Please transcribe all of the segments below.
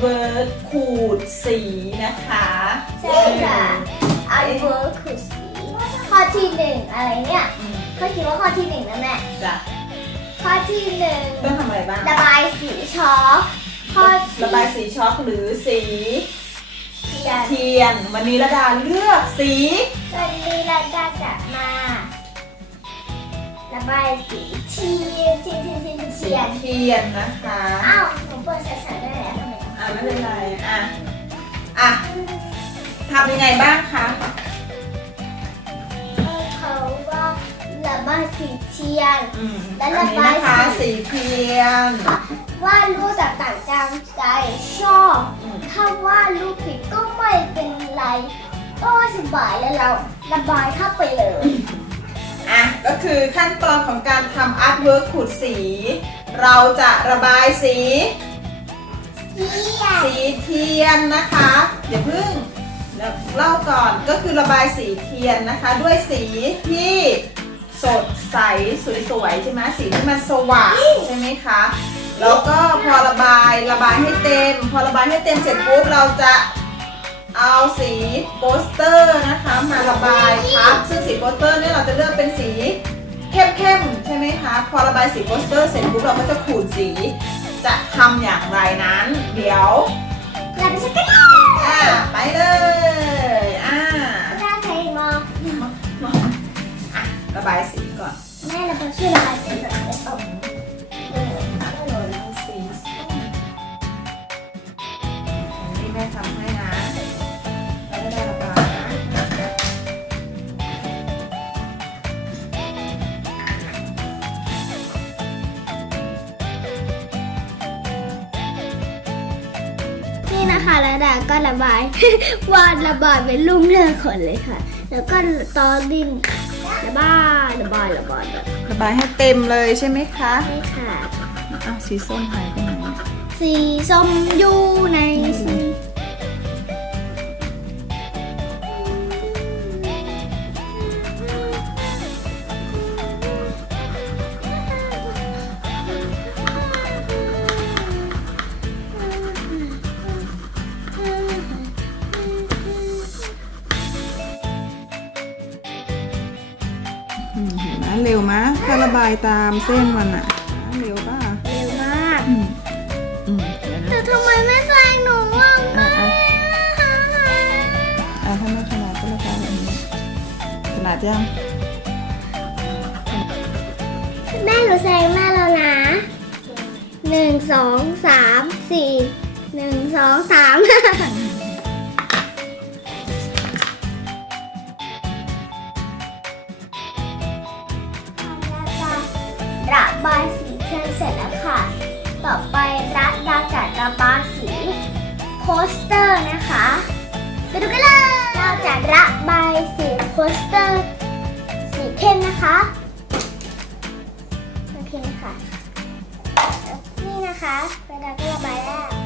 เวิร์กขูดสีนะคะใช่ค่ะอาร์ตเวิร์คคือสีข้อที่หนึ่งอะไรเนี่ยอืมก็คิดว่าข้อที่หนึ่งนะแม่จ้ะข้อที่หนึ่งต้องทำอะไรบ้างระบายสีช็อกข้อที่ระบายสีช็อกหรือสีเทียนเทียนวันนี้ระดาเลือกสีวันนี้เราจะจะมาระบายสีเทียนเทียนเทียนเทียนสีเทียนเทียนนะคะ ไมอะไม่เป็นไร อะ อะทำยังไงบ้างคะเออเขาว่าระบายสีเทียน อืมและอันระนี้บายนะคะ สีสีเทียนวาดรูปต่างๆตามใจชอบ อืมถ้าวาดรูปผิดก็ไม่เป็นไร ก็สบายแล้วเราระบายเข้าไปเลย อะ ก็คือขั้นตอนของการทำอาร์ตเวิร์กขูดสี เราจะระบายสีเทียน สีเทียนนะคะอย่าเพิ่งเล่าก่อนก็คือระบายสีเทียนนะคะ ด้วยสีที่สดใสสวยๆใช่ไหมสีที่มันสว่างใช่ไหมคะแล้วก็พอระบายระบายให้เต็ม พอระบายให้เต็มเสร็จปุ๊บเราจะเอาสีโปสเตอร์นะคะมาระบายทับซึ่งสีโปสเตอร์เนี่ยเราจะเลือกเป็นสีเข้มๆใช่ไหมคะพอระบายสีโปสเตอร์เสร็จปุ๊บเราก็จะขูดสี จะทำอย่างไรนั้น เดี๋ยวเราไปเช็คกันเลยอ่าไปเลยอ่าน่าใช้มองอะระบายสีก่อน แม่เราไปช่วยระบายสีแบบนี้ นี่นะคะแล้วดาก็ระบาย วาดระบายเป็นรูปเลือดขนเลยค่ะ แล้วก็ตอนดินระบายระบายระบายระบายระบายให้เต็มเลยใช่ไหมคะนี่ค่ะอ้าวสีส้มหายไปไหนสีส้มอยู่ในสี เห็นไหมเร็วมะถ้าระบายตามเส้นมันอะเร็วป่ะเร็วมากอืมอืมเดี๋ยวนะแต่ทำไมไม่ใส่หนูว่างอะไปอะอ่าถ้าไม่ขนาดก็ระบายแบบนี้ขนาดยังแม่หนูแซงแม่แล้วนะหนึ่งสองสามสี่หนึ่งสองสาม นะคะไปดูกันเลยเราจะระบายสีโปสเตอร์ สีเข้มนะคะโอเคค่ะนี่นะคะระดาก็ระบายแล้ว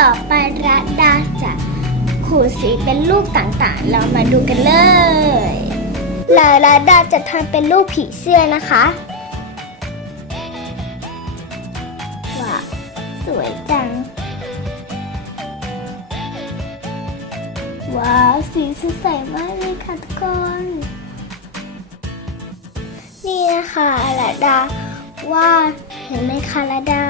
ต่อไปรัดาจะขูดสีเป็นรูปต่างๆ เรามาดูกันเลยลารัดาจะทำเป็นรูปผีเสื้อนะคะว้าวสวยจัง ว้าวสีสดใสมากเลยค่ะทุกคน นี่นะคะละดาวาดเห็นไหมคะละดา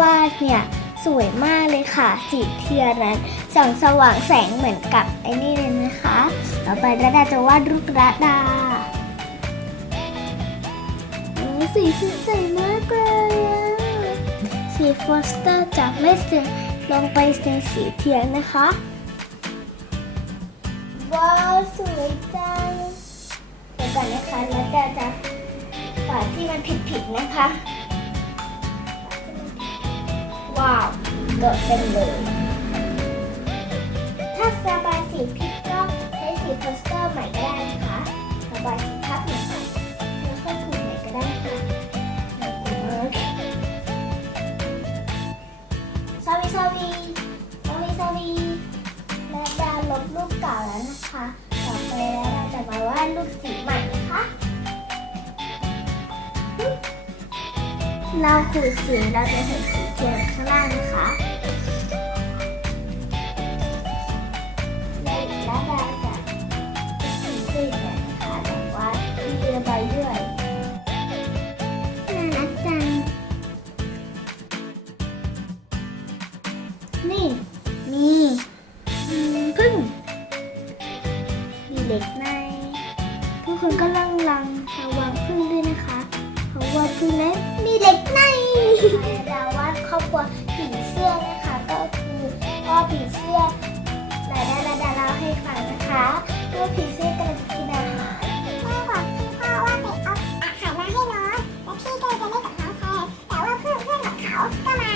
วาดเนี่ย สวยมากเลยค่ะ สีเทียนนั้นส่องสว่างแสงเหมือนกับไอ้นี่เลยนะคะ ต่อไประดาจะวาดรูประดาสีสดใสมากเลยสีฟอสเตอร์จะไม่เสียลงไปในสีเทียนนะคะ ว้าวสวยจังเดี๋ยวก่อนนะคะแล้วดาจะปาดที่มันผิดๆนะคะ ว้เกิดเป็นเลย ถ้าสบายสีพิกก็ใช้สีโพสเตอร์ใหม่ก็ได้นะคะรบายสีพับใหม่แล้วก็ถูกใหม่ก็ได้ค่ะสวีสวีสวีสวีและจะลบลูกเก่าแล้วนะคะ ต่อไปเราจะมาวาดลูกสีใหม่นะะเราขูดสีเราจะเห็นสีางล่างนะคะและและดาจะสีขึ้นแนะคะแต่ว่าที่เรือใบด้วยน่ารักจังนี่มีพึ่งมีเล็กหน้า 干嘛